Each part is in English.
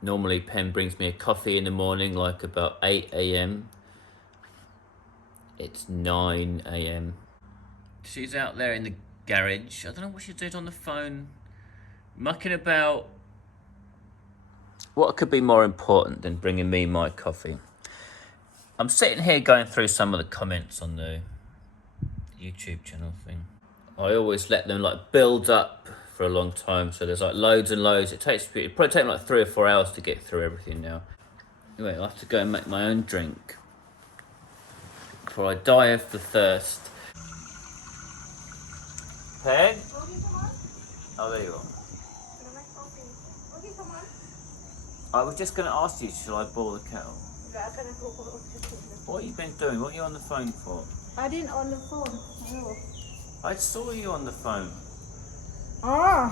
Normally Pen brings me a coffee in the morning, like about 8 a.m. It's 9 a.m. She's out there in the garage. I don't know what she's doing on the phone, mucking about. What could be more important than bringing me my coffee? I'm sitting here going through some of the comments on the YouTube channel thing. I always let them like build up for a long time, so there's like loads and loads. It probably take like 3 or 4 hours to get through everything now. Anyway, I'll have to go and make my own drink before I die of the thirst. Pen? Oh, there you are. I was just going to ask you, shall I boil the kettle? What have you been doing? What are you on the phone for? I didn't on the phone. No. I saw you on the phone. Oh,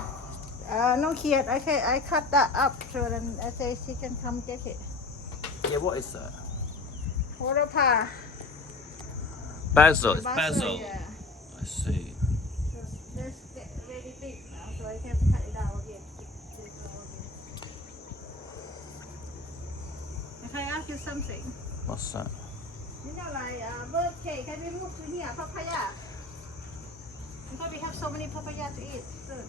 no kid. I cut that up so then I say she can come get it. Yeah, what is that? Horapa. Basil. It's basil. Yeah. I see. So let's get really big now, so I have to cut it down again. Can I ask you something? What's that? You know, like bird cake, can we move to here, papaya? Because we have so many papaya to eat soon.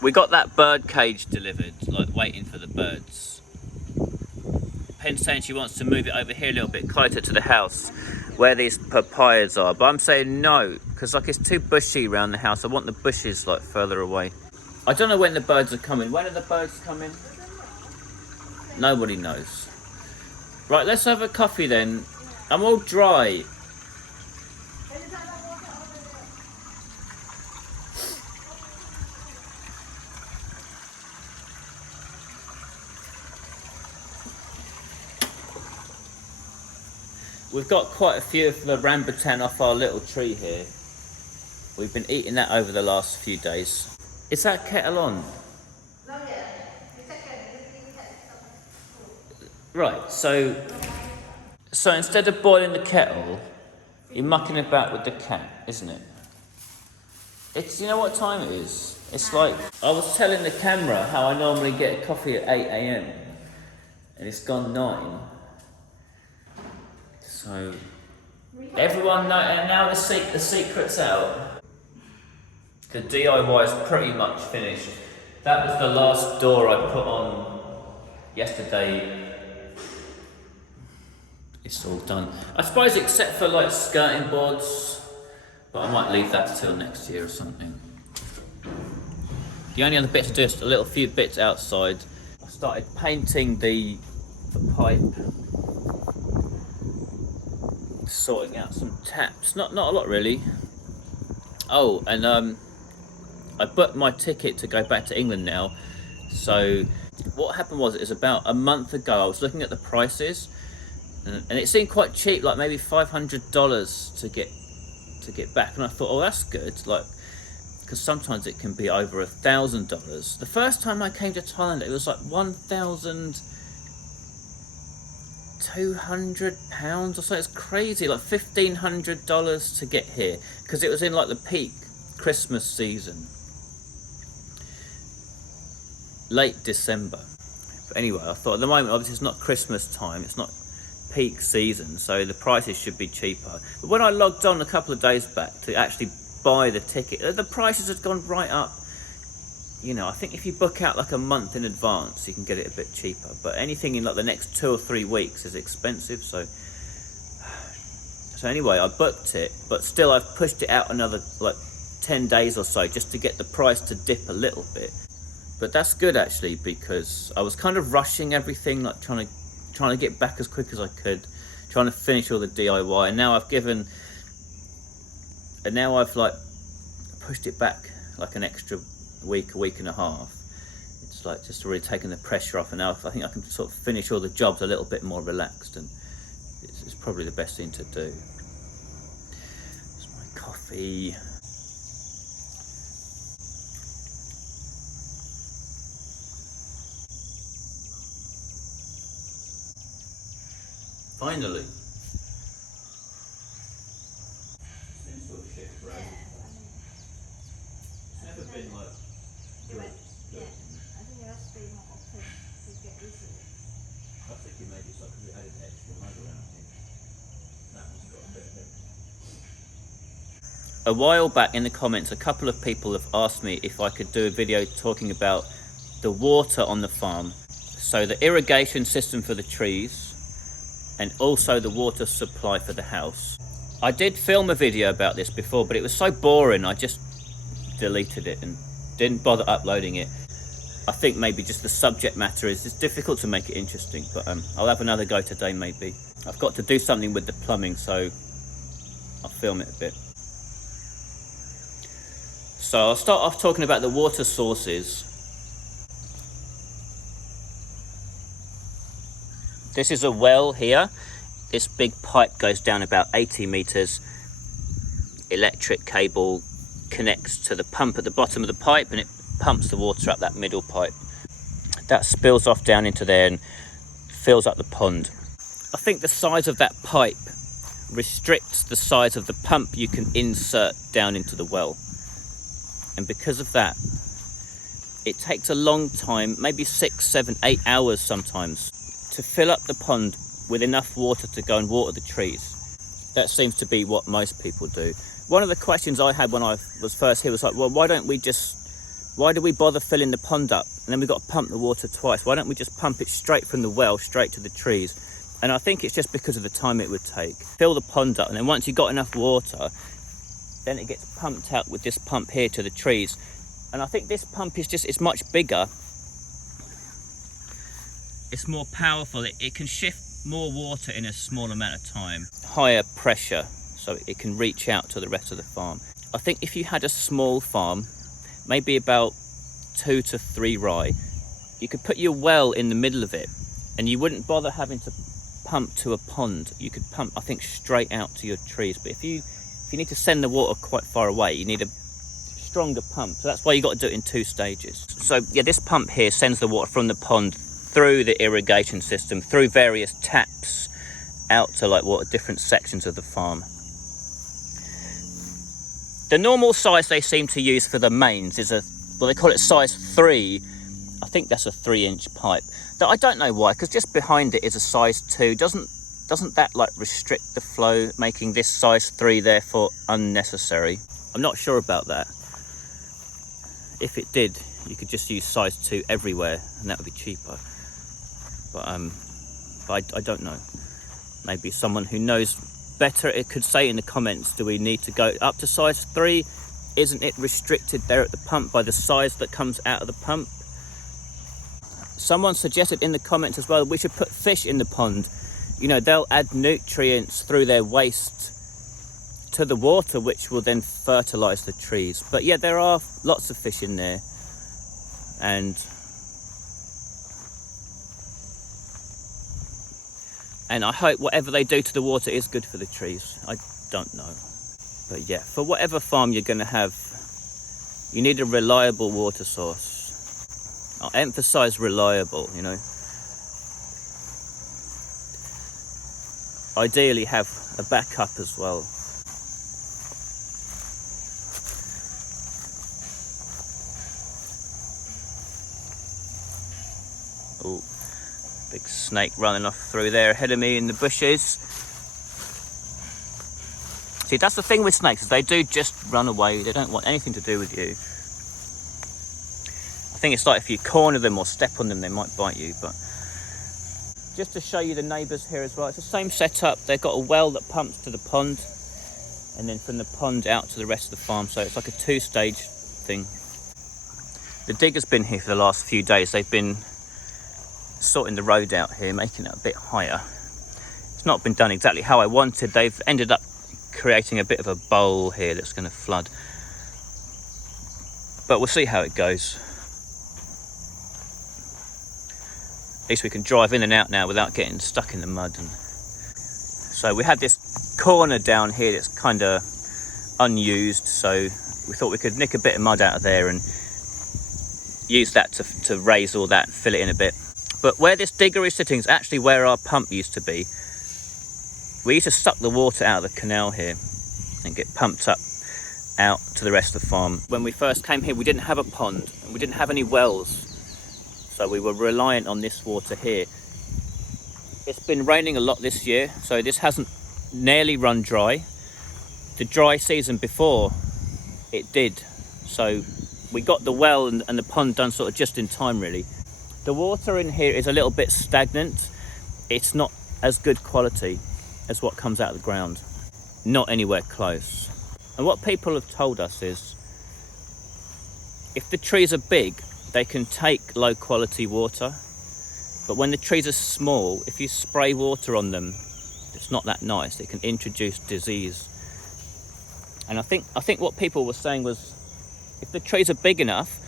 We got that bird cage delivered, like waiting for the birds. Pen's saying she wants to move it over here a little bit closer to the house where these papayas are, but I'm saying no, because like it's too bushy around the house. I want the bushes like further away. I don't know when the birds are coming. When are the birds coming? Nobody knows. Right, let's have a coffee then. I'm all dry. We've got quite a few of the rambutan off our little tree here. We've been eating that over the last few days. Is that kettle on? Right, so instead of boiling the kettle, you're mucking about with the cat, isn't it? You know what time it is? It's like, I was telling the camera how I normally get a coffee at 8 a.m. and it's gone 9. So, everyone knows, and now the secret's out. The DIY is pretty much finished. That was the last door I put on yesterday. It's all done. I suppose except for like skirting boards, but I might leave that till next year or something. The only other bit to do is a little few bits outside. I started painting the pipe. Sorting out some taps, not a lot really. Oh, and I booked my ticket to go back to England now. So what happened was, it was about a month ago. I was looking at the prices, and it seemed quite cheap, like maybe $500 to get back. And I thought, oh, that's good, like, because sometimes it can be over $1,000. The first time I came to Thailand, it was like £1,200 or so. It's crazy, like $1,500 to get here, because it was in like the peak Christmas season, late December. But anyway, I thought at the moment, obviously it's not Christmas time, it's not peak season, so the prices should be cheaper. But when I logged on a couple of days back to actually buy the ticket, the prices had gone right up. You know, I think if you book out like a month in advance, you can get it a bit cheaper. But anything in like the next 2 or 3 weeks is expensive. So anyway, I booked it, but still I've pushed it out another like 10 days or so just to get the price to dip a little bit. But that's good actually, because I was kind of rushing everything, like trying to get back as quick as I could, trying to finish all the DIY, and now I've like pushed it back like an extra week, a week and a half. It's like just really taking the pressure off, and now I think I can sort of finish all the jobs a little bit more relaxed, and it's probably the best thing to do. It's my coffee. Finally. Seems sort of shit, right? It's never been like good. I think just spray more often to get easily. I think you maybe so because it added extra mud around here. That one's got a bit of it. A while back in the comments, a couple of people have asked me if I could do a video talking about the water on the farm. So the irrigation system for the trees and also the water supply for the house. I did film a video about this before, but it was so boring I just deleted it and didn't bother uploading it. I think maybe just the subject matter is it's difficult to make it interesting, but I'll have another go today maybe. I've got to do something with the plumbing, so I'll film it a bit. So I'll start off talking about the water sources. This is a well here. This big pipe goes down about 80 meters. Electric cable connects to the pump at the bottom of the pipe and it pumps the water up that middle pipe. That spills off down into there and fills up the pond. I think the size of that pipe restricts the size of the pump you can insert down into the well. And because of that, it takes a long time, maybe 6, 7, 8 hours sometimes, to fill up the pond with enough water to go and water the trees. That seems to be what most people do. One of the questions I had when I was first here was like, well, why do we bother filling the pond up? And then we've got to pump the water twice. Why don't we just pump it straight from the well, straight to the trees? And I think it's just because of the time it would take. Fill the pond up, and then once you've got enough water, then it gets pumped out with this pump here to the trees. And I think this pump is it's much bigger. It's more powerful. It can shift more water in a small amount of time. Higher pressure, so it can reach out to the rest of the farm. I think if you had a small farm, maybe about 2 to 3 rye, you could put your well in the middle of it and you wouldn't bother having to pump to a pond. You could pump, I think, straight out to your trees. But if you need to send the water quite far away, you need a stronger pump. So that's why you got to do it in 2 stages. So yeah, this pump here sends the water from the pond through the irrigation system, through various taps, out to like different sections of the farm. The normal size they seem to use for the mains is they call it size 3. I think that's a 3-inch pipe. I don't know why, because just behind it is a size 2. Doesn't that like restrict the flow, making this size 3 therefore unnecessary? I'm not sure about that. If it did, you could just use size 2 everywhere and that would be cheaper. But I don't know. Maybe someone who knows better, it could say in the comments, do we need to go up to size 3? Isn't it restricted there at the pump by the size that comes out of the pump? Someone suggested in the comments as well, we should put fish in the pond. You know, they'll add nutrients through their waste to the water, which will then fertilize the trees. But yeah, there are lots of fish in there. And I hope whatever they do to the water is good for the trees. I don't know. But yeah, for whatever farm you're going to have, you need a reliable water source. I'll emphasize reliable, you know. Ideally have a backup as well. Oh, big snake running off through there ahead of me in the bushes. See, that's the thing with snakes, is they do just run away. They don't want anything to do with you. I think it's like if you corner them or step on them, they might bite you. But just to show you the neighbours here as well, it's the same setup. They've got a well that pumps to the pond, and then from the pond out to the rest of the farm. So it's like a 2-stage thing. The digger's been here for the last few days. They've been sorting the road out here, making it a bit higher. It's not been done exactly how I wanted. They've ended up creating a bit of a bowl here that's going to flood. But we'll see how it goes. At least we can drive in and out now without getting stuck in the mud. And so we had this corner down here that's kind of unused, so we thought we could nick a bit of mud out of there and use that to raise all that and fill it in a bit. But where this digger is sitting is actually where our pump used to be. We used to suck the water out of the canal here and get pumped up out to the rest of the farm. When we first came here, we didn't have a pond and we didn't have any wells. so we were reliant on this water here. It's been raining a lot this year, so this hasn't nearly run dry. The dry season before it did, so we got the well and the pond done sort of just in time really. The water in here is a little bit stagnant. It's not as good quality as what comes out of the ground, not anywhere close. And what people have told us is if the trees are big, they can take low quality water, but when the trees are small, if you spray water on them, it's not that nice. It can introduce disease. And I think what people were saying was, if the trees are big enough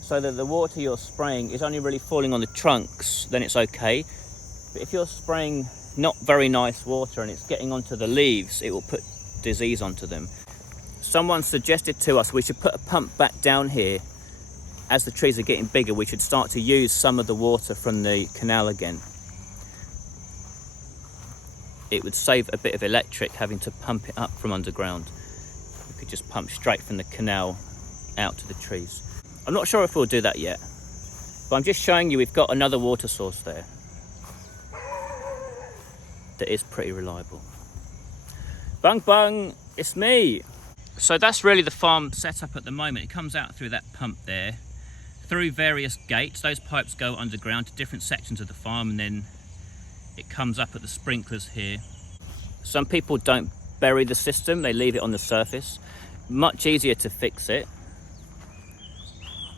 so that the water you're spraying is only really falling on the trunks, then it's okay. But if you're spraying not very nice water and it's getting onto the leaves, it will put disease onto them. Someone suggested to us we should put a pump back down here. As the trees are getting bigger, we should start to use some of the water from the canal again. It would save a bit of electric having to pump it up from underground. We could just pump straight from the canal out to the trees. I'm not sure if we'll do that yet, but I'm just showing you we've got another water source there that is pretty reliable. Bang bang, it's me. So that's really the farm setup at the moment. It comes out through that pump there, through various gates. Those pipes go underground to different sections of the farm, and then it comes up at the sprinklers here. Some people don't bury the system, they leave it on the surface. Much easier to fix it,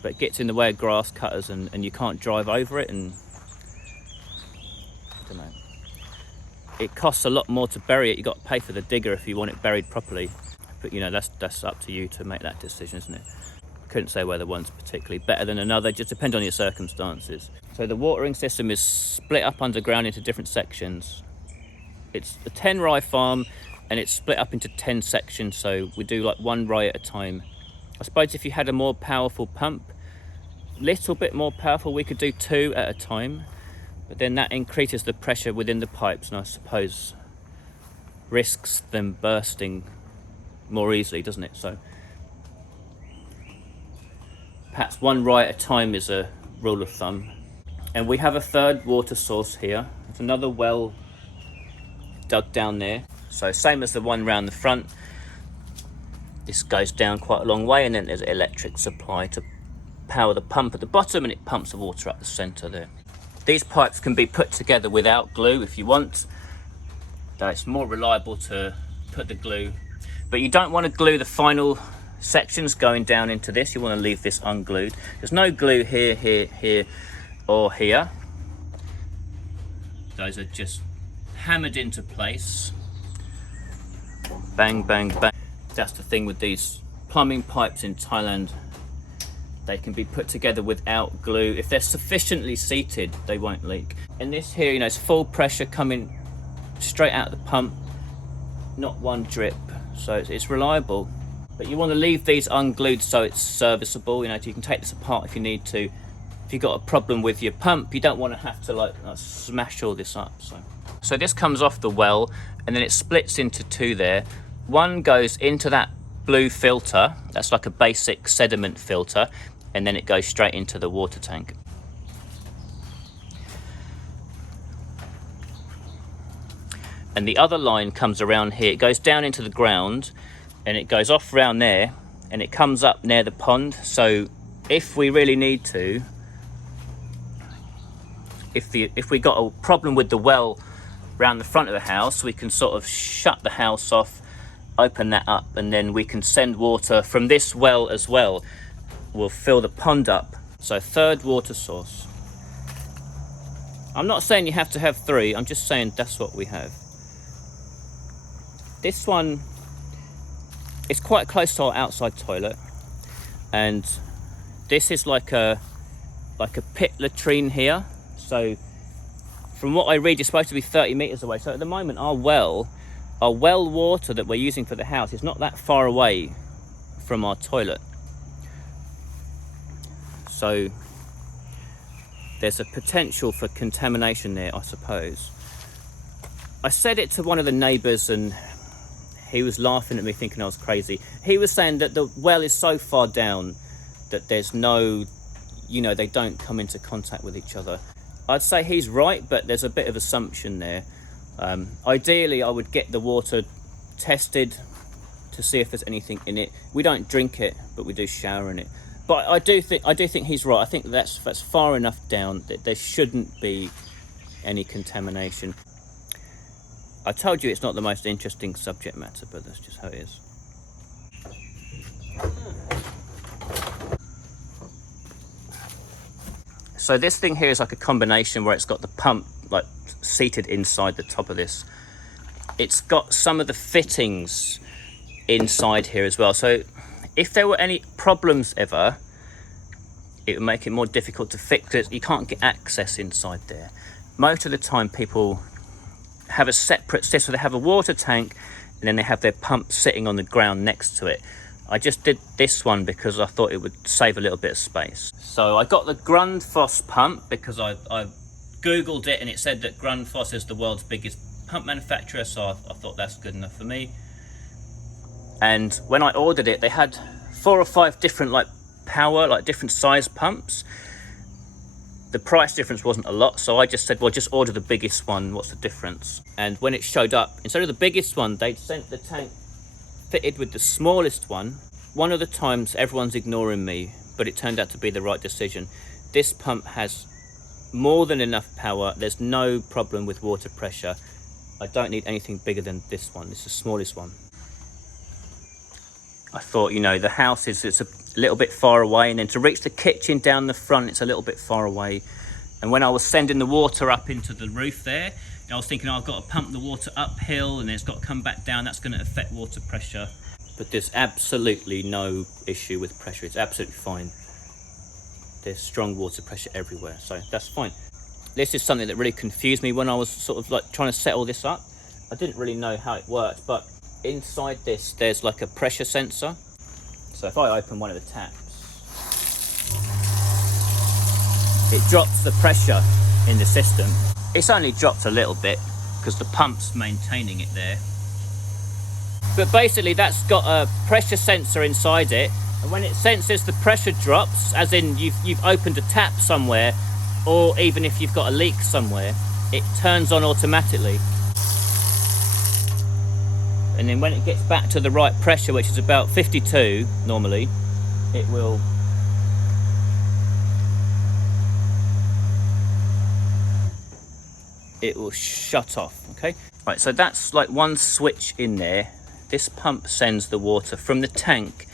but it gets in the way of grass cutters and you can't drive over it, and I don't know. It costs a lot more to bury it. You've got to pay for the digger if you want it buried properly. But you know, that's up to you to make that decision, isn't it? Couldn't say whether one's particularly better than another, just depends on your circumstances. So the watering system is split up underground into different sections. It's a 10 rye farm and it's split up into 10 sections, so we do like one rye at a time. I suppose if you had a more powerful pump, little bit more powerful, we could do 2 at a time, but then that increases the pressure within the pipes and I suppose risks them bursting more easily, doesn't it? So perhaps 1 rye at a time is a rule of thumb. And we have a third water source here. There's another well dug down there. So same as the one round the front. This goes down quite a long way, and then there's an electric supply to power the pump at the bottom, and it pumps the water up the centre there. These pipes can be put together without glue if you want, though it's more reliable to put the glue. But you don't want to glue the final sections going down into this. You want to leave this unglued. There's no glue here, here, here, or here. Those are just hammered into place. Bang, bang, bang. That's the thing with these plumbing pipes in Thailand. They can be put together without glue. If they're sufficiently seated, they won't leak. And this here, you know, it's full pressure coming straight out of the pump, not one drip. So it's reliable. But you want to leave these unglued so it's serviceable. You know, you can take this apart if you need to. If you've got a problem with your pump, you don't want to have to like smash all this up. So this comes off the well, and then it splits into 2 there. One goes into that blue filter. That's like a basic sediment filter. And then it goes straight into the water tank. And the other line comes around here. It goes down into the ground and it goes off around there and it comes up near the pond. So if we really need to, if we got a problem with the well around the front of the house, we can sort of shut the house off, open that up, and then we can send water from this well as well. We'll fill the pond up. So 3rd water source. I'm not saying you have to have 3, I'm just saying that's what we have. This one is quite close to our outside toilet, and this is like a pit latrine here. So from what I read, it's supposed to be 30 meters away. So at the moment our well water that we're using for the house is not that far away from our toilet. So there's a potential for contamination there, I suppose. I said it to one of the neighbours and he was laughing at me thinking I was crazy. He was saying that the well is so far down that there's no you know, they don't come into contact with each other. I'd say he's right, but there's a bit of assumption there. Ideally, I would get the water tested to see if there's anything in it. We don't drink it, but we do shower in it. But I do think he's right. I think that's far enough down that there shouldn't be any contamination. I told you it's not the most interesting subject matter, but that's just how it is. So this thing here is like a combination where it's got the pump like seated inside the top of this. It's got some of the fittings inside here as well. So if there were any problems ever, it would make it more difficult to fix it. You can't get access inside there. Most of the time people have a separate system. So they have a water tank and then they have their pump sitting on the ground next to it. I just did this one because I thought it would save a little bit of space. So I got the Grundfos pump because I Googled it and it said that Grundfos is the world's biggest pump manufacturer, so I thought that's good enough for me. And when I ordered it, they had 4 or 5 different different size pumps. The price difference wasn't a lot, so I just said, well, just order the biggest one, what's the difference? And when it showed up, instead of the biggest one, they'd sent the tank fitted with the smallest one. One of the times everyone's ignoring me, but it turned out to be the right decision. This pump has more than enough power. There's no problem with water pressure. I don't need anything bigger than this one. This is the smallest one. I thought, you know, the house it's a little bit far away, and then to reach the kitchen down the front, it's a little bit far away. And when I was sending the water up into the roof there, I was thinking, oh, I've got to pump the water uphill and then it's got to come back down. That's going to affect water pressure. But there's absolutely no issue with pressure. It's absolutely fine. There's strong water pressure everywhere, so that's fine. This is something that really confused me when I was sort of like trying to set all this up. I didn't really know how it worked, but inside this, there's like a pressure sensor. So if I open one of the taps, it drops the pressure in the system. It's only dropped a little bit because the pump's maintaining it there. But basically that's got a pressure sensor inside it, and when it senses the pressure drops, as in you've opened a tap somewhere, or even if you've got a leak somewhere, it turns on automatically. And then when it gets back to the right pressure, which is about 52 normally, it will shut off. Okay, right, so that's like one switch in there. This pump sends the water from the tank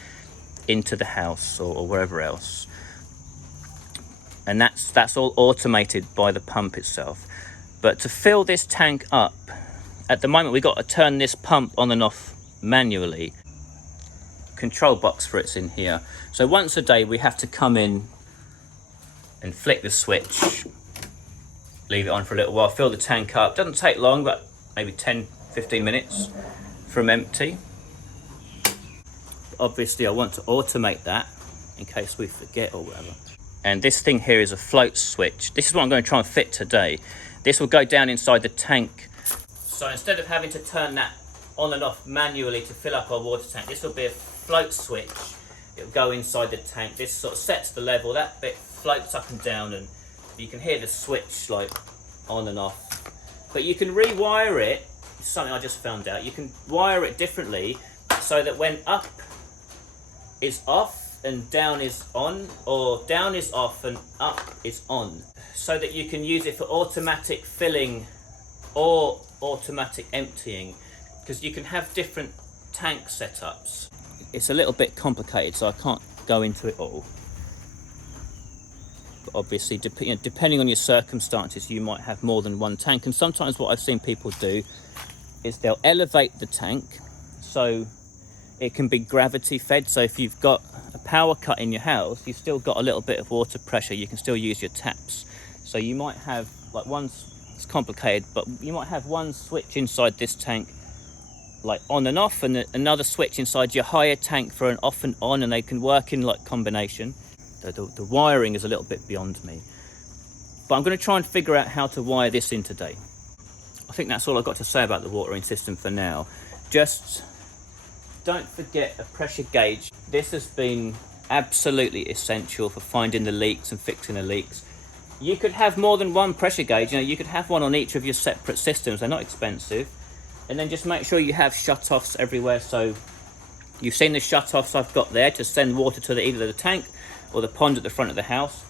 into the house or wherever else, and that's all automated by the pump itself. But to fill this tank up, at the moment we've got to turn this pump on and off manually. Control box for it's in here, so once a day we have to come in and flick the switch, leave it on for a little while, fill the tank up. Doesn't take long, but maybe 10-15 minutes from empty. Obviously I want to automate that in case we forget or whatever. And this thing here is a float switch. This is what I'm going to try and fit today. This will go down inside the tank. So instead of having to turn that on and off manually to fill up our water tank, this will be a float switch. It'll go inside the tank. This sort of sets the level. That bit floats up and down, and you can hear the switch like on and off. But you can rewire it. It's something I just found out. You can wire it differently so that when up is off and down is on, or down is off and up is on, so that you can use it for automatic filling or automatic emptying, because you can have different tank setups. It's a little bit complicated, so I can't go into it all. But obviously, depending on your circumstances, you might have more than one tank. And sometimes what I've seen people do is they'll elevate the tank so it can be gravity fed. So if you've got a power cut in your house, you've still got a little bit of water pressure, you can still use your taps. So you might have like it's complicated, but you might have one switch inside this tank like on and off, and another switch inside your higher tank for an off and on, and they can work in like combination. The wiring is a little bit beyond me, but I'm going to try and figure out how to wire this in today. I think that's all I've got to say about the watering system for now. Just don't forget a pressure gauge. This has been absolutely essential for finding the leaks and fixing the leaks. You could have more than one pressure gauge. You could have one on each of your separate systems. They're not expensive. And then just make sure you have shut-offs everywhere. So you've seen the shut-offs I've got there to send water to either the tank or the pond at the front of the house.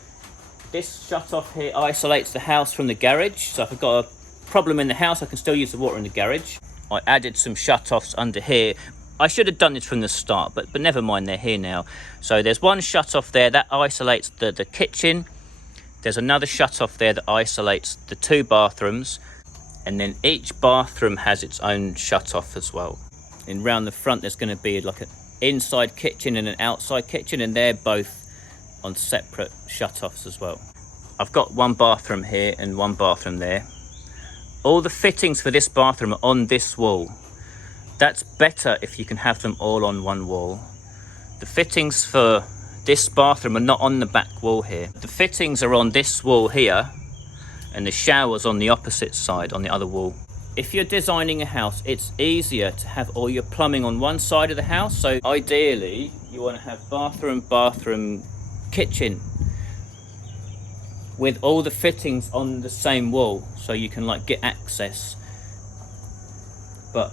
This shut-off here isolates the house from the garage. So if I've got a problem in the house, I can still use the water in the garage. I added some shut-offs under here. I should have done this from the start, but never mind, they're here now. So there's one shut-off there that isolates the kitchen. There's another shut-off there that isolates the 2 bathrooms. And then each bathroom has its own shut-off as well. And round the front, there's going to be like an inside kitchen and an outside kitchen, and they're both on separate shut-offs as well. I've got one bathroom here and one bathroom there. All the fittings for this bathroom are on this wall. That's better if you can have them all on one wall. The fittings for this bathroom are not on the back wall here. The fittings are on this wall here, and the shower's on the opposite side, on the other wall. If you're designing a house, it's easier to have all your plumbing on one side of the house. So ideally, you want to have bathroom, kitchen, with all the fittings on the same wall, so you can like get access. But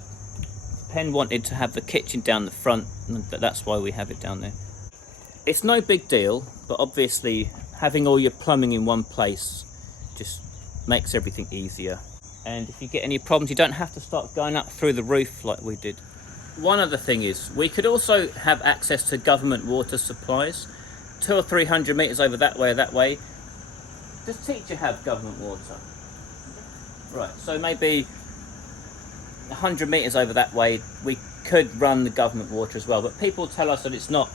Pen wanted to have the kitchen down the front, but that's why we have it down there. It's no big deal, but obviously having all your plumbing in one place just makes everything easier. And if you get any problems, you don't have to start going up through the roof like we did. One other thing is, we could also have access to government water supplies. 200 or 300 metres over that way or that way. Does teacher have government water? Right, so maybe 100 metres over that way, we could run the government water as well. But people tell us that it's not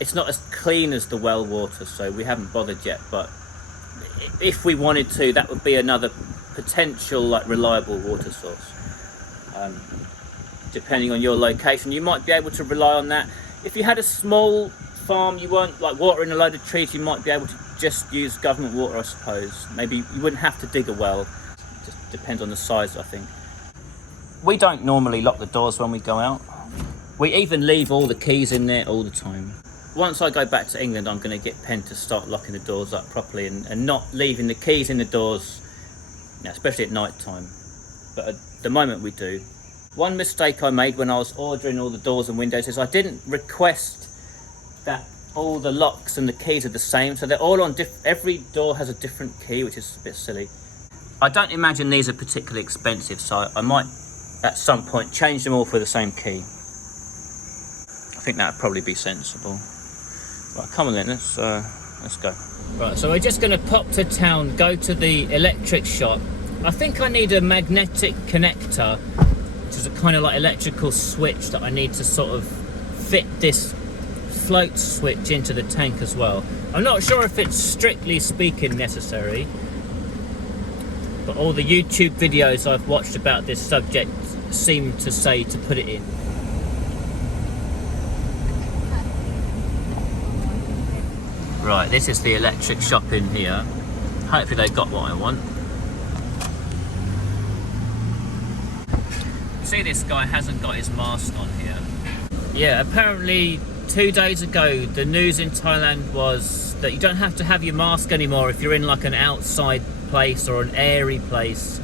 as clean as the well water, so we haven't bothered yet. But if we wanted to, that would be another potential like reliable water source. Depending on your location, you might be able to rely on that. If you had a small farm, you weren't like watering a load of trees, you might be able to just use government water, I suppose. Maybe you wouldn't have to dig a well. Just depends on the size, I think. We don't normally lock the doors when we go out. We even leave all the keys in there all the time. Once I go back to England, I'm going to get Pen to start locking the doors up properly and not leaving the keys in the doors, especially at night time. But at the moment we do. One mistake I made when I was ordering all the doors and windows is I didn't request that all the locks and the keys are the same. So they're all on every door has a different key, which is a bit silly. I don't imagine these are particularly expensive, so I might at some point change them all for the same key. I think that would probably be sensible. Right, come on then, let's go. Right, so we're just going to pop to town, go to the electric shop. I think I need a magnetic connector, which is a kind of like electrical switch that I need to sort of fit this float switch into the tank as well. I'm not sure if it's strictly speaking necessary, but all the YouTube videos I've watched about this subject seem to say to put it in. Right, this is the electric shop in here. Hopefully they got what I want. See, this guy hasn't got his mask on here. Yeah, apparently 2 days ago the news in Thailand was that you don't have to have your mask anymore if you're in like an outside place or an airy place.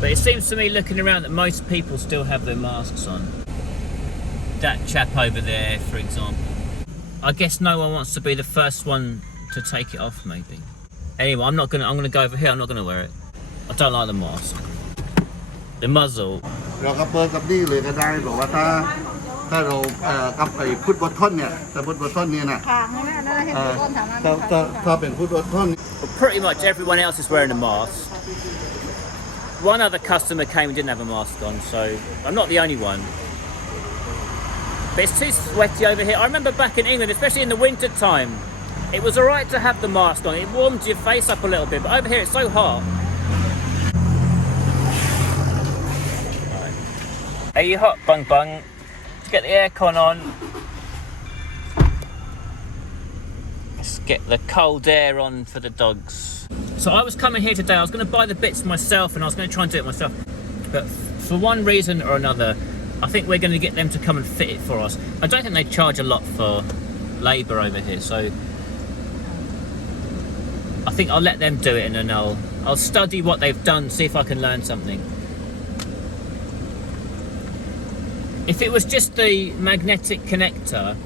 But it seems to me, looking around, that most people still have their masks on. That chap over there, for example. I guess no one wants to be the first one to take it off, maybe. Anyway, I'm gonna go over here. I'm not gonna wear it. I don't like the mask. The muzzle. เราก็เปิดกับนี่เลยก็ได้บอกว่าถ้าเรากับไอ้พุทธบททนเนี่ยแต่พุทธบททนเนี่ยนะ ถ้าเป็นพุทธบททน Well, pretty much everyone else is wearing a mask. One other customer came and didn't have a mask on, so I'm not the only one. But it's too sweaty over here. I remember back in England, especially in the winter time, it was alright to have the mask on. It warmed your face up a little bit, but over here it's so hot. Right. Are you hot, Bung Bung? Let's get the aircon on. Let's get the cold air on for the dogs. So I was coming here today, I was going to buy the bits myself and I was going to try and do it myself. But for one reason or another, I think we're going to get them to come and fit it for us. I don't think they charge a lot for labour over here, so I think I'll let them do it, and then I'll study what they've done, see if I can learn something. If it was just the magnetic connector,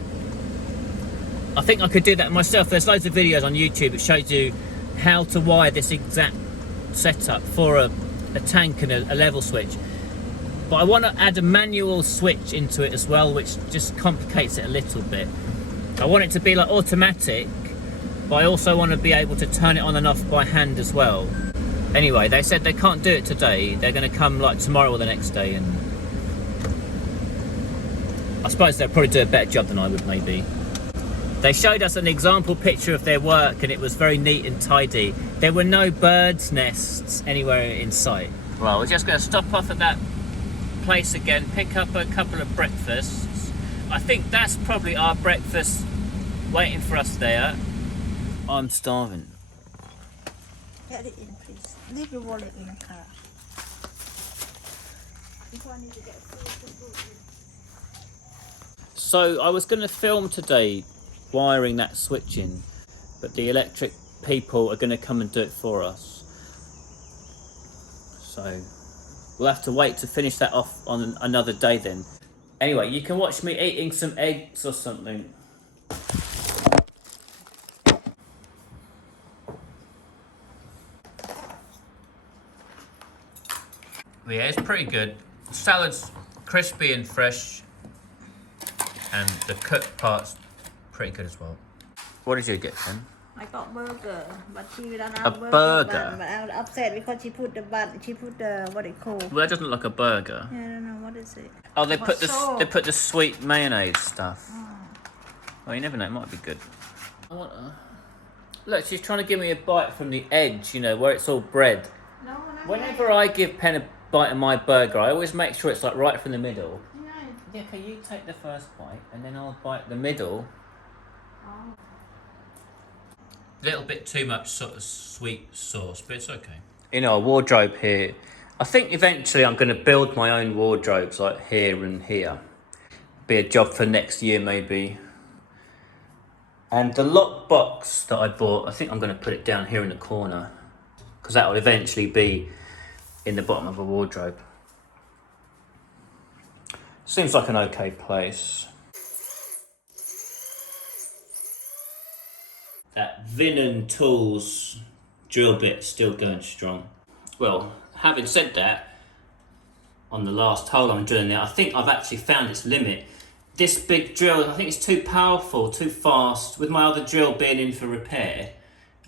I think I could do that myself. There's loads of videos on YouTube that shows you how to wire this exact setup for a tank and a level switch. But I want to add a manual switch into it as well, which just complicates it a little bit. I want it to be like automatic, but I also want to be able to turn it on and off by hand as well. Anyway, they said they can't do it today. They're going to come like tomorrow or the next day, and I suppose they'll probably do a better job than I would, maybe. They showed us an example picture of their work, and it was very neat and tidy. There were no birds' nests anywhere in sight. Well, we're just going to stop off at that place again, pick up a couple of breakfasts. I think that's probably our breakfast waiting for us there. I'm starving. Get it in, please. Leave your wallet in the car. Before I need to get food. So I was going to film today wiring that switch in, but the electric people are going to come and do it for us. So we'll have to wait to finish that off on another day then. Anyway, you can watch me eating some eggs or something. Yeah, it's pretty good. The salad's crispy and fresh, and the cooked part's pretty good as well. What did you get, Ken? I got burger, but she don't A have burger? But I was upset because she put the what it called. Well, that doesn't look like a burger. Yeah, I don't know what is it. Oh, they But put the so- they put the sweet mayonnaise stuff. Oh, you never know, it might be good. I want Look, she's trying to give me a bite from the edge, you know, where it's all bread. No, not Whenever I give Pen a bite of my burger, I always make sure it's like right from the middle. Yeah, okay, you take the first bite, and then I'll bite the middle. Oh. Little bit too much sort of sweet sauce, but it's okay. You know, a wardrobe here. I think eventually I'm going to build my own wardrobes like here and here. Be a job for next year maybe. And the lock box that I bought, I think I'm going to put it down here in the corner, because that will eventually be in the bottom of a wardrobe. Seems like an okay place. That Vinon Tools drill bit's still going strong. Well, having said that, on the last hole I'm drilling there, I think I've actually found its limit. This big drill, I think it's too powerful, too fast. With my other drill being in for repair,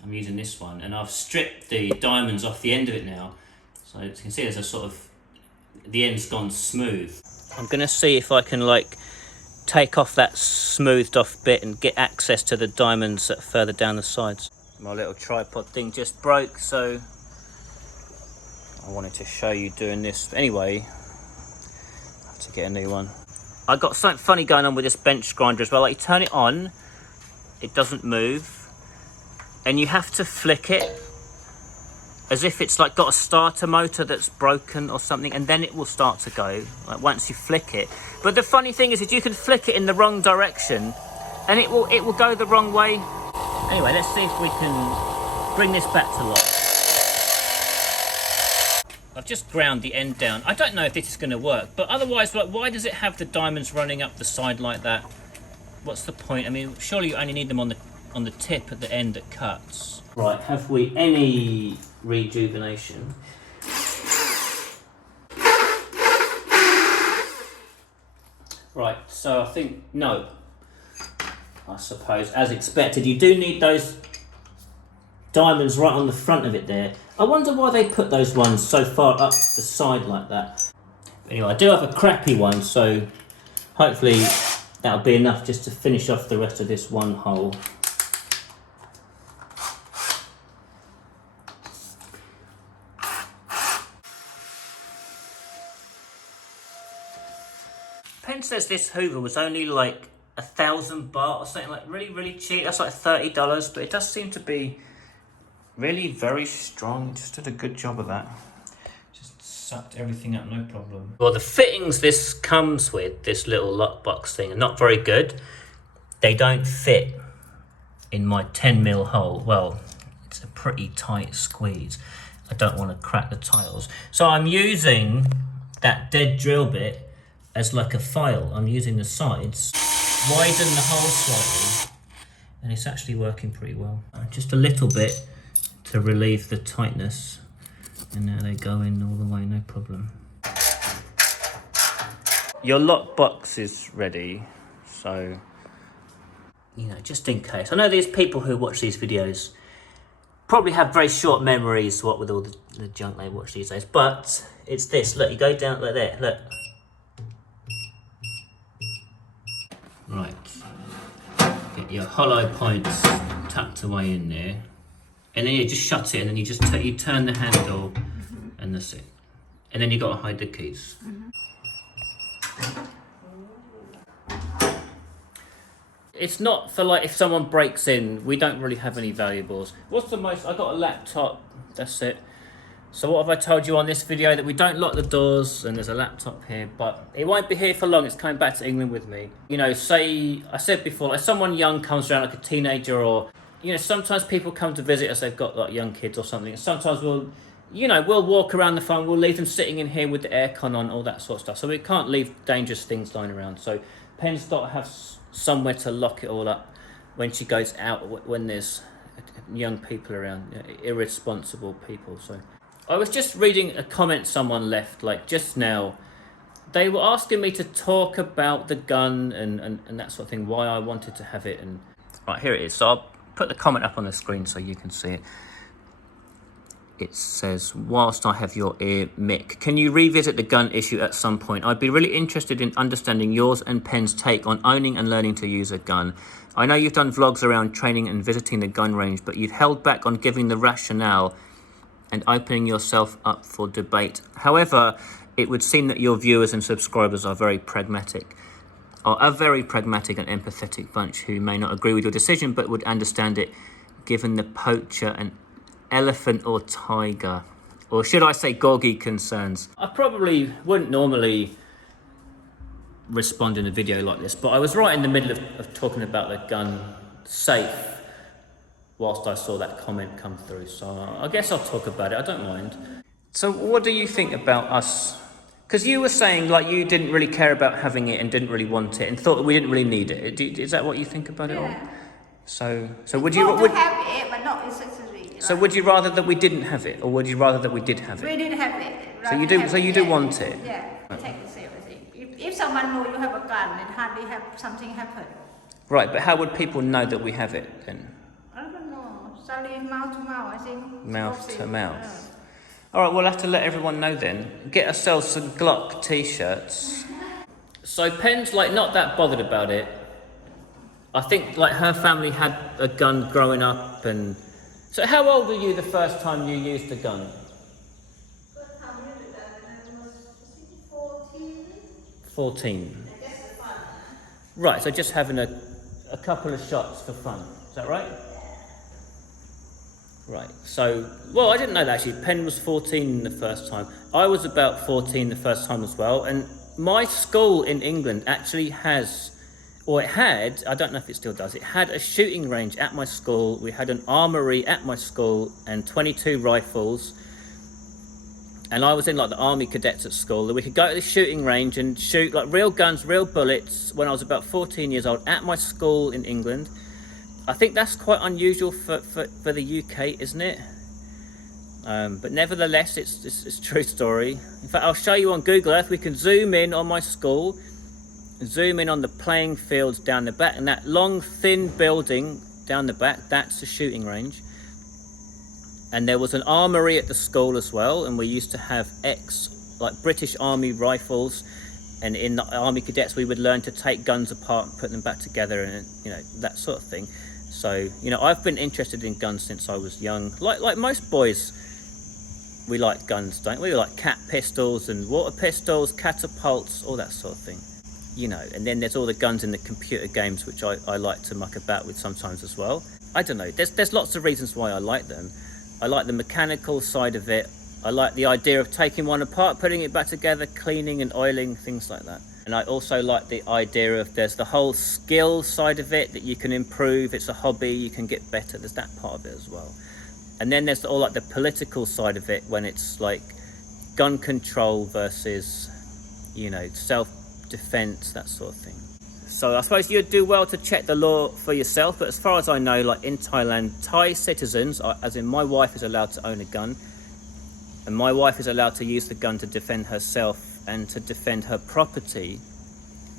I'm using this one, and I've stripped the diamonds off the end of it now. So you can see there's a sort of, the end's gone smooth. I'm gonna see if I can like take off that smoothed off bit and get access to the diamonds that are further down the sides. My little tripod thing just broke, so I wanted to show you doing this. Anyway, I have to get a new one. I got something funny going on with this bench grinder as well. Like you turn it on, it doesn't move, and you have to flick it as if it's like got a starter motor that's broken or something, and then it will start to go, like once you flick it. But the funny thing is you can flick it in the wrong direction and it will go the wrong way. Anyway, let's see if we can bring this back to life. I've just ground the end down. I don't know if this is going to work, but otherwise, like, why does it have the diamonds running up the side like that? What's the point? I mean, surely you only need them on the tip at the end that cuts. Right, have we any rejuvenation? Right, so I think no. I suppose, as expected, you do need those diamonds right on the front of it there. I wonder why they put those ones so far up the side like that. Anyway, I do have a crappy one, so hopefully that'll be enough just to finish off the rest of this one hole. Pen says this Hoover was only like 1,000 baht or something, like really cheap. That's like $30, but it does seem to be really very strong. Just did a good job of that. Just sucked everything up, no problem. Well, the fittings this comes with, this little lockbox thing, are not very good. They don't fit in my 10mm hole. Well, it's a pretty tight squeeze. I don't want to crack the tiles. So I'm using that dead drill bit as like a file. I'm using the sides, widen the hole slightly, and it's actually working pretty well. Just a little bit to relieve the tightness, and now they go in all the way, no problem. Your lockbox is ready, so, you know, just in case. I know these people who watch these videos probably have very short memories, what with all the junk they watch these days, but it's this. Look, you go down like there, look. Right, get your hollow points tucked away in there, and then you just shut it, and then you just you turn the handle, and that's it. And then you got to hide the keys. It's not for like if someone breaks in, we don't really have any valuables. What's the most? I got a laptop, that's it. So what have I told you on this video? That we don't lock the doors, and there's a laptop here, but it won't be here for long. It's coming back to England with me. You know, say, I said before, like someone young comes around, like a teenager, or, you know, sometimes people come to visit us, they've got like young kids or something. And sometimes we'll, you know, we'll walk around the farm, we'll leave them sitting in here with the aircon on, all that sort of stuff. So we can't leave dangerous things lying around. So Pen's got to have somewhere to lock it all up when she goes out, when there's young people around, you know, irresponsible people. So I was just reading a comment someone left, like just now. They were asking me to talk about the gun and that sort of thing, why I wanted to have it. And right, here it is. So I'll put the comment up on the screen so you can see it. It says, whilst I have your ear, Mick, can you revisit the gun issue at some point? I'd be really interested in understanding yours and Pen's take on owning and learning to use a gun. I know you've done vlogs around training and visiting the gun range, but you've held back on giving the rationale and opening yourself up for debate. However, it would seem that your viewers and subscribers are a very pragmatic and empathetic bunch who may not agree with your decision, but would understand it given the poacher and elephant or tiger, or should I say gorgie concerns. I probably wouldn't normally respond in a video like this, but I was right in the middle of talking about the gun safe whilst I saw that comment come through, so I guess I'll talk about it. I don't mind. So what do you think about us? Because you were saying like you didn't really care about having it and didn't really want it and thought that we didn't really need it. Is that what you think about it all? So would you have it, but not necessary. So would you rather that we didn't have it, or would you rather that we did have it? We didn't have it. So you do. So you do want it. Yeah. Take the same thing. If someone knows you have a gun, and hardly have something happen. Right, but how would people know that we have it then? I don't know. Sorry, mouth to mouth. I think. Mouth to mouth. All right, we'll have to let everyone know then. Get ourselves some Glock t-shirts. So Pen's like not that bothered about it. I think like her family had a gun growing up, and so how old were you the first time you used a gun? First time I used a gun, I was 14. 14. Right, so just having a couple of shots for fun. Is that right? Right, so, well, I didn't know that actually. Pen was 14 the first time. I was about 14 the first time as well. And my school in England actually has, or it had, I don't know if it still does, it had a shooting range at my school. We had an armory at my school and 22 rifles. And I was in like the army cadets at school. We could go to the shooting range and shoot like real guns, real bullets when I was about 14 years old at my school in England. I think that's quite unusual for the UK, isn't it? But nevertheless, it's a true story. In fact, I'll show you on Google Earth. We can zoom in on my school, zoom in on the playing fields down the back, and that long, thin building down the back, that's the shooting range. And there was an armory at the school as well, and we used to have like British Army rifles, and in the Army cadets we would learn to take guns apart and put them back together, and you know, that sort of thing. So, you know, I've been interested in guns since I was young. Like most boys, we like guns, don't we? We like cat pistols and water pistols, catapults, all that sort of thing. You know, and then there's all the guns in the computer games, which I like to muck about with sometimes as well. I don't know, there's lots of reasons why I like them. I like the mechanical side of it. I like the idea of taking one apart, putting it back together, cleaning and oiling, things like that. And I also like the idea of there's the whole skill side of it that you can improve. It's a hobby, you can get better. There's that part of it as well. And then there's all like the political side of it when it's like gun control versus, you know, self-defense, that sort of thing. So I suppose you'd do well to check the law for yourself. But as far as I know, like in Thailand, Thai citizens, as in my wife, is allowed to own a gun. And my wife is allowed to use the gun to defend herself and to defend her property.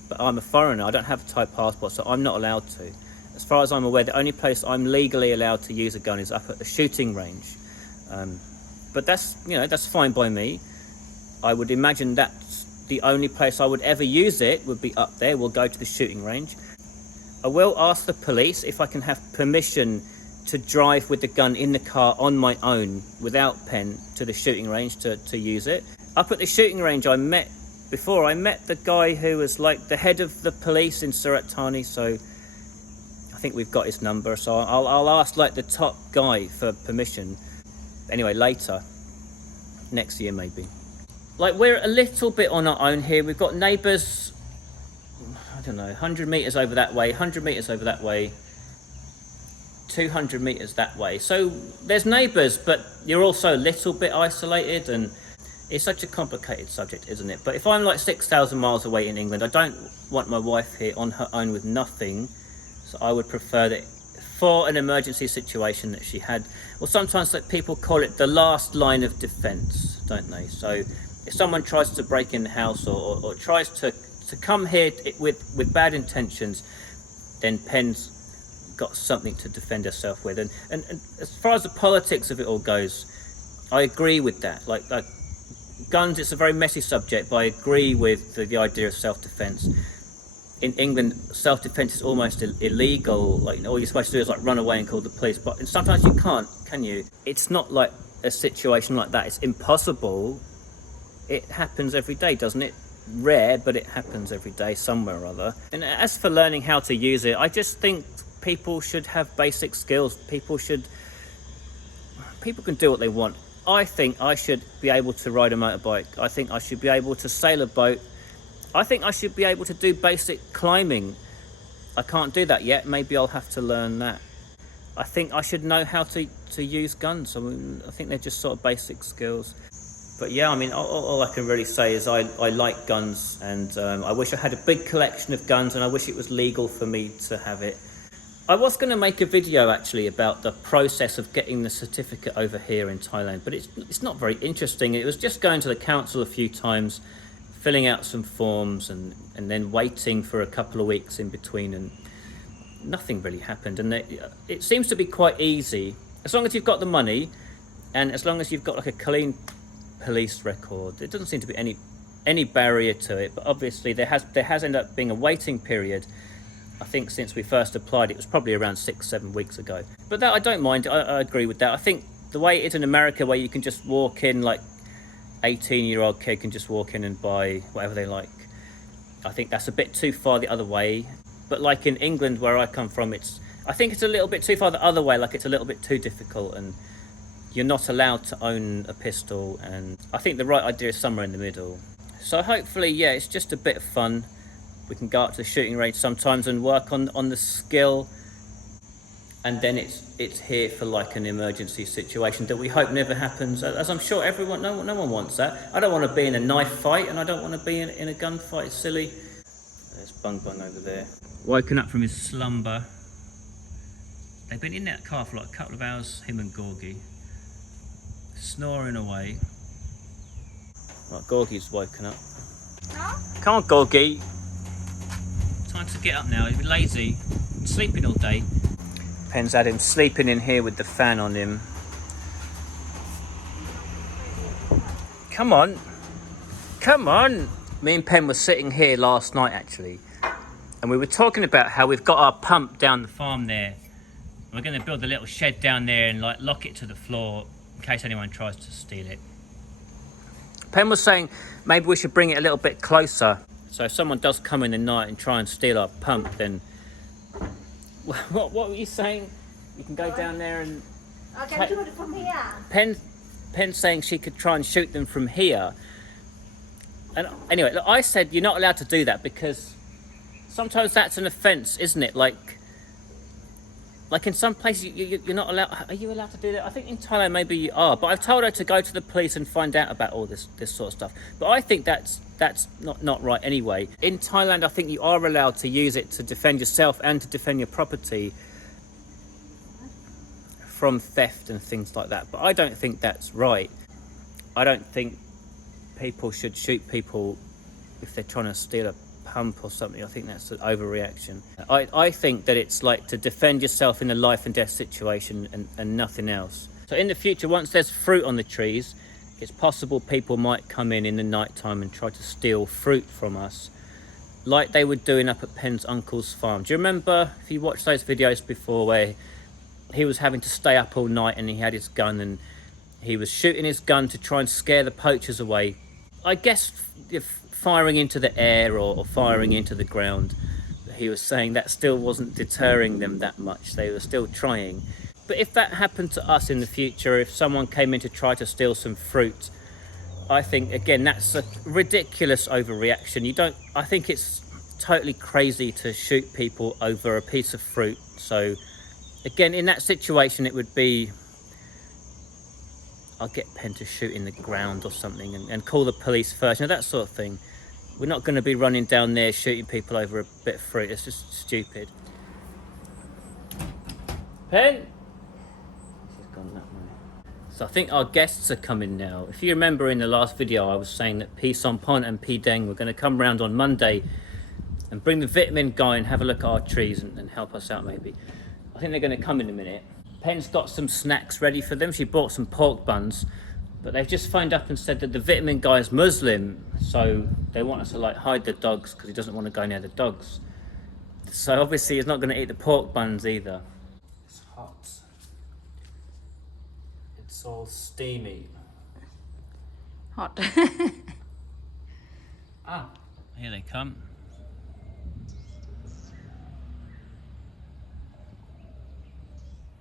But I'm a foreigner, I don't have a Thai passport, so I'm not allowed to. As far as I'm aware, the only place I'm legally allowed to use a gun is up at the shooting range. But that's, you know, that's fine by me. I would imagine that's the only place I would ever use it would be up there. We'll go to the shooting range. I will ask the police if I can have permission to drive with the gun in the car on my own without pen to the shooting range to use it. Up at the shooting range I met the guy who was like the head of the police in Surat Thani, so I think we've got his number, so I'll ask like the top guy for permission. Anyway, later, next year maybe. Like we're a little bit on our own here. We've got neighbours, I don't know, 100 metres over that way, 100 metres over that way, 200 metres that way. So there's neighbours, but you're also a little bit isolated, and it's such a complicated subject, isn't it? But if I'm like 6,000 miles away in England, I don't want my wife here on her own with nothing. So I would prefer that for an emergency situation that she had, well, sometimes like people call it the last line of defence, don't they? So if someone tries to break in the house or tries to come here with bad intentions, then Pen's got something to defend herself with. And as far as the politics of it all goes, I agree with that. Like guns, it's a very messy subject, but I agree with the idea of self-defense. In England, self-defense is almost illegal. Like all you're supposed to do is like run away and call the police, but sometimes you can't, can you? It's not like a situation like that. It's impossible. It happens every day, doesn't it? Rare, but it happens every day somewhere or other. And as for learning how to use it, I just think people should have basic skills. People can do what they want. I think I should be able to ride a motorbike. I think I should be able to sail a boat. I think I should be able to do basic climbing. I can't do that yet. Maybe I'll have to learn that. I think I should know how to use guns. I mean, I think they're just sort of basic skills. But yeah, I mean, all I can really say is I like guns, and I wish I had a big collection of guns, and I wish it was legal for me to have it. I was going to make a video actually about the process of getting the certificate over here in Thailand, but it's not very interesting. It was just going to the council a few times, filling out some forms, and then waiting for a couple of weeks in between, and nothing really happened. And it seems to be quite easy, as long as you've got the money, and as long as you've got like a clean police record. There doesn't seem to be any barrier to it, but obviously there has ended up being a waiting period. I think since we first applied, it was probably around 6-7 weeks ago. But that I don't mind. I agree with that. I think the way it is in America, where you can just walk in, like 18-year-old kid can just walk in and buy whatever they like, I think that's a bit too far the other way. But like in England, where I come from, I think it's a little bit too far the other way. Like it's a little bit too difficult, and you're not allowed to own a pistol. And I think the right idea is somewhere in the middle. So hopefully, yeah, it's just a bit of fun. We can go up to the shooting range sometimes and work on the skill, and then it's here for like an emergency situation that we hope never happens, as I'm sure no one wants that. I don't want to be in a knife fight, and I don't want to be in a gunfight. It's silly. There's Bung Bung over there, woken up from his slumber. They've been in that car for like a couple of hours, him and Gorgie, snoring away. Right, Gorgie's woken up. No? Come on, Gorgie. Time to get up now. He's lazy, sleeping all day. Pen's had him sleeping in here with the fan on him. Come on. Come on. Me and Pen were sitting here last night actually, and we were talking about how we've got our pump down the farm there. We're going to build a little shed down there and like lock it to the floor in case anyone tries to steal it. Pen was saying maybe we should bring it a little bit closer, so if someone does come in the night and try and steal our pump, then what were you saying? You can go down there and I can do it from here. Pen Pen's saying she could try and shoot them from here. And anyway, look, I said you're not allowed to do that because sometimes that's an offence, isn't it? Like in some places you're not allowed. Are you allowed to do that? I think in Thailand maybe you are. But I've told her to go to the police and find out about all this sort of stuff. But I think that's not right anyway. In Thailand, I think you are allowed to use it to defend yourself and to defend your property from theft and things like that. But I don't think that's right. I don't think people should shoot people if they're trying to steal a pump or something. I think that's an overreaction. I think that it's like to defend yourself in a life and death situation and nothing else. So in the future, once there's fruit on the trees, it's possible people might come in the night time and try to steal fruit from us, like they were doing up at Pen's uncle's farm. Do you remember, if you watched those videos before, where he was having to stay up all night and he had his gun and he was shooting his gun to try and scare the poachers away? I guess if firing into the air or firing into the ground, he was saying that still wasn't deterring them that much. They were still trying. But if that happened to us in the future, if someone came in to try to steal some fruit, I think, again, that's a ridiculous overreaction. I think it's totally crazy to shoot people over a piece of fruit. So again, in that situation, it would be, I'll get Pen to shoot in the ground or something and call the police first, that sort of thing. We're not going to be running down there shooting people over a bit of fruit. It's just stupid. Pen? She's gone that way. So I think our guests are coming now. If you remember in the last video, I was saying that P Sompon and P Deng were going to come round on Monday and bring the vitamin guy and have a look at our trees and help us out maybe. I think they're going to come in a minute. Pen's got some snacks ready for them. She bought some pork buns, but they've just phoned up and said that the vitamin guy is Muslim, so they want us to like hide the dogs because he doesn't want to go near the dogs. So obviously he's not going to eat the pork buns either. It's hot. It's all steamy. Hot. Here they come.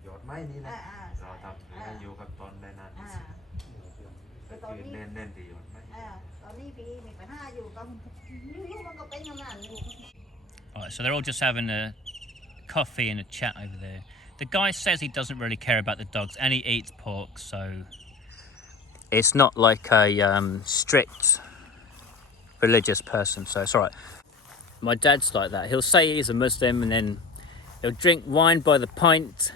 หยอดไม้นี่นะเราทำให้อยู่กับตอนได้นานที่สุดคือแน่นๆที่หยอดไม้ ตอนนี้พี่มีปัญหาอยู่กับยุ่งมันก็เป็นอย่างนั้นอยู่ Alright, so they're all just having a coffee and a chat over there. The guy says he doesn't really care about the dogs and he eats pork, so it's not like a strict religious person, so it's alright. My dad's like that. He'll say he's a Muslim and then he'll drink wine by the pint.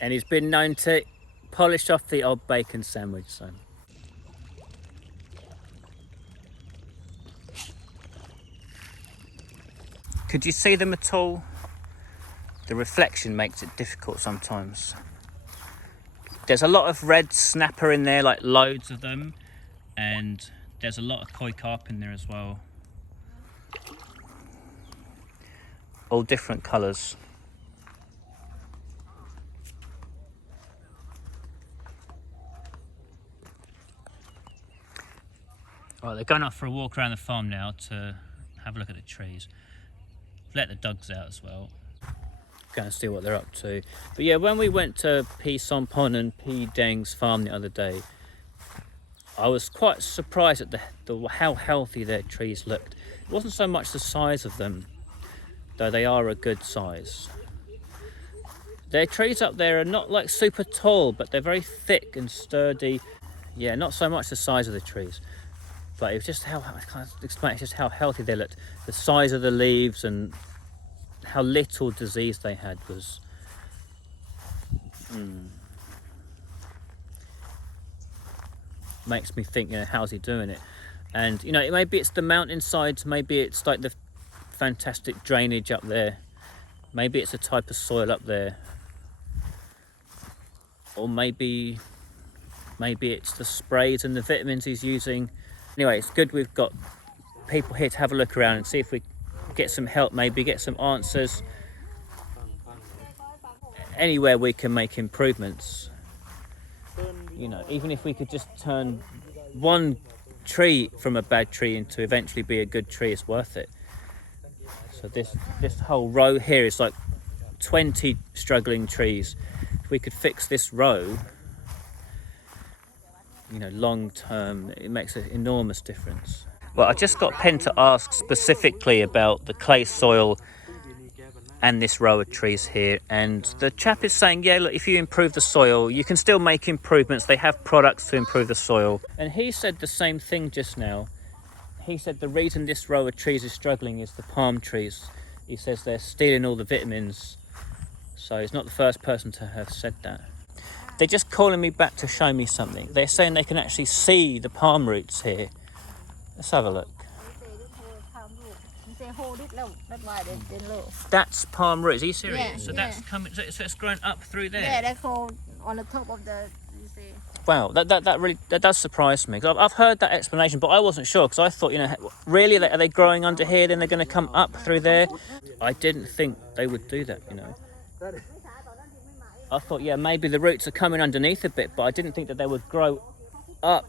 And he's been known to polish off the odd bacon sandwich, so. Could you see them at all? The reflection makes it difficult sometimes. There's a lot of red snapper in there, like loads of them. And there's a lot of koi carp in there as well. All different colours. Right, they're going off for a walk around the farm now to have a look at the trees. Let the dogs out as well. Go and see what they're up to. But yeah, when we went to P Sompon and P Deng's farm the other day, I was quite surprised at how healthy their trees looked. It wasn't so much the size of them, though they are a good size. Their trees up there are not like super tall, but they're very thick and sturdy. Yeah, not so much the size of the trees, but it was just how, I can't explain, it's just how healthy they looked. The size of the leaves and how little disease they had was... makes me think, how's he doing it? And, maybe it's the mountainsides, maybe it's like the fantastic drainage up there. Maybe it's a type of soil up there. Or maybe it's the sprays and the vitamins he's using. Anyway, it's good we've got people here to have a look around and see if we get some help, maybe get some answers. Anywhere we can make improvements. Even if we could just turn one tree from a bad tree into eventually be a good tree, it's worth it. So this whole row here is like 20 struggling trees. we could fix this row, you know, long term, it makes an enormous difference. Well, I just got Pen to ask specifically about the clay soil and this row of trees here, and the chap is saying, yeah, look, if you improve the soil, you can still make improvements. They have products to improve the soil. And he said the same thing just now. He said the reason this row of trees is struggling is the palm trees. He says they're stealing all the vitamins. So he's not the first person to have said that. They're just calling me back to show me something. They're saying they can actually see the palm roots here. Let's have a look. That's palm roots. Are you serious? Yeah, so yeah. that's coming. So it's grown up through there. Yeah, that's called on the top of the. You see. Wow, that really does surprise me. 'Cause I've heard that explanation, but I wasn't sure because I thought, you know, really are they growing under here? Then they're going to come up through there. I didn't think they would do that. You know. I thought, yeah, maybe the roots are coming underneath a bit, but I didn't think that they would grow up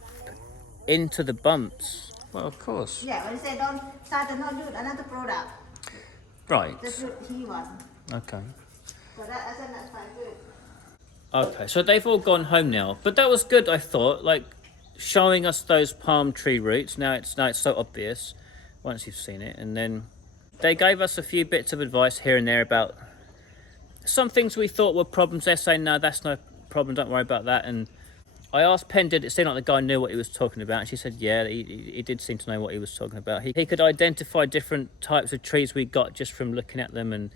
into the bumps. Well, of course. Yeah, when you say don't start to not use another product, Right. just use he one. Okay. So that's quite good. Okay, so they've all gone home now, but that was good. I thought, like, showing us those palm tree roots. Now it's so obvious once you've seen it, and then they gave us a few bits of advice here and there about some things we thought were problems. They're saying, no, that's no problem, don't worry about that. And I asked Pen, did it seem like the guy knew what he was talking about? And she said, yeah, he did seem to know what he was talking about. He could identify different types of trees we got just from looking at them, and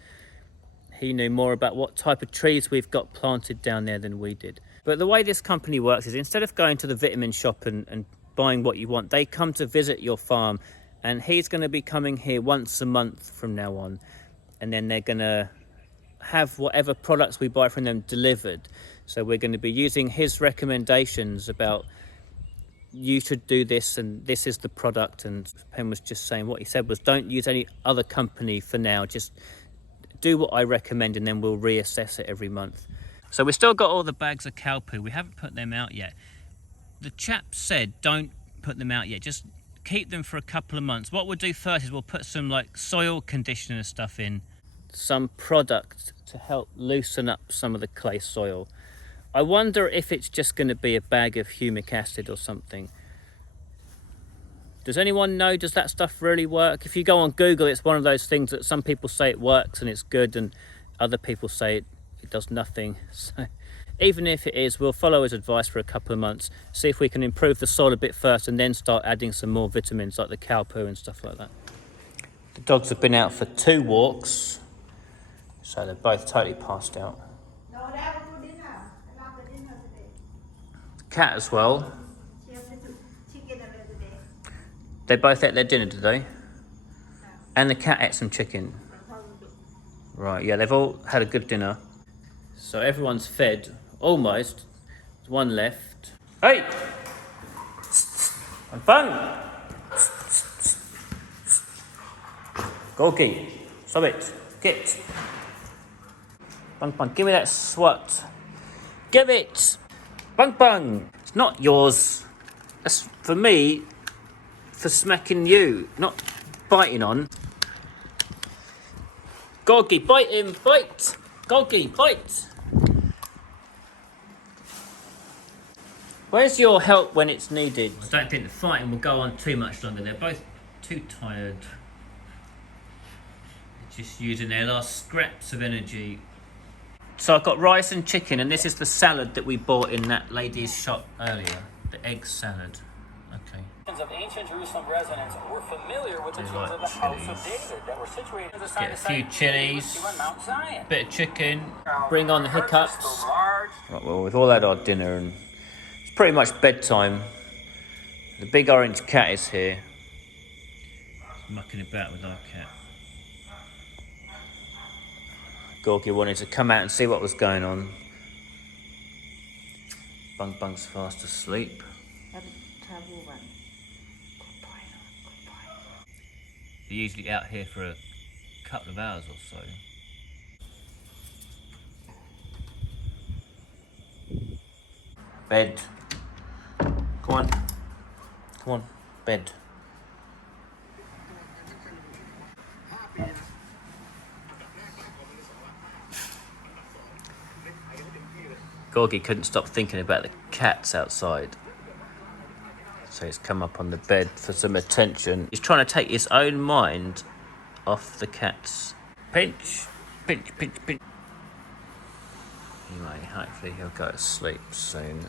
he knew more about what type of trees we've got planted down there than we did. But the way this company works is instead of going to the vitamin shop and buying what you want, they come to visit your farm, and he's going to be coming here once a month from now on, and then they're going to have whatever products we buy from them delivered. So we're going to be using his recommendations about you should do this and this is the product. And Pen was just saying, what he said was, don't use any other company for now, just do what I recommend and then we'll reassess it every month. So we've still got all the bags of cow poo. We haven't put them out yet. The chap said don't put them out yet, just keep them for a couple of months. What we'll do first is we'll put some like soil conditioner stuff in, some product to help loosen up some of the clay soil. I wonder if it's just going to be a bag of humic acid or something. Does anyone know, does that stuff really work? If you go on Google, it's one of those things that some people say it works and it's good, and other people say it does nothing. So even if it is, we'll follow his advice for a couple of months, see if we can improve the soil a bit first and then start adding some more vitamins like the cow poo and stuff like that. The dogs have been out for 2 walks, so they're both totally passed out. No, that was for dinner. I love the dinner today. The cat as well. She has chicken a little today. They both ate their dinner today, and the cat ate some chicken. Right, yeah, they've all had a good dinner. So everyone's fed, almost. There's one left. Hey! Bang! Gorky, stop it. Get. Bang bang, give me that swat. Give it! Bang bang! It's not yours. That's for me, for smacking you, not biting on. Gorky, bite him, bite! Gorky, bite! Where's your help when it's needed? I don't think the fighting will go on too much longer. They're both too tired. They're just using their last scraps of energy. So I've got rice and chicken, and this is the salad that we bought in that lady's shop earlier. The egg salad. Okay. Of ancient Jerusalem residents were familiar with the tombs of the House of David that were situated as a Get a few chilies, Mount Zion. bit of chicken, bring on the hiccups. Right, well, we've all had our dinner and it's pretty much bedtime. The big orange cat is here. He's mucking about with our cat. Gorky wanted to come out and see what was going on. Bung Bung's fast asleep. They're usually out here for a couple of hours or so. Bed. Come on. Come on. Bed. Gorgie couldn't stop thinking about the cats outside. So he's come up on the bed for some attention. He's trying to take his own mind off the cats. Pinch, pinch, pinch, pinch. Anyway, hopefully he'll go to sleep soon.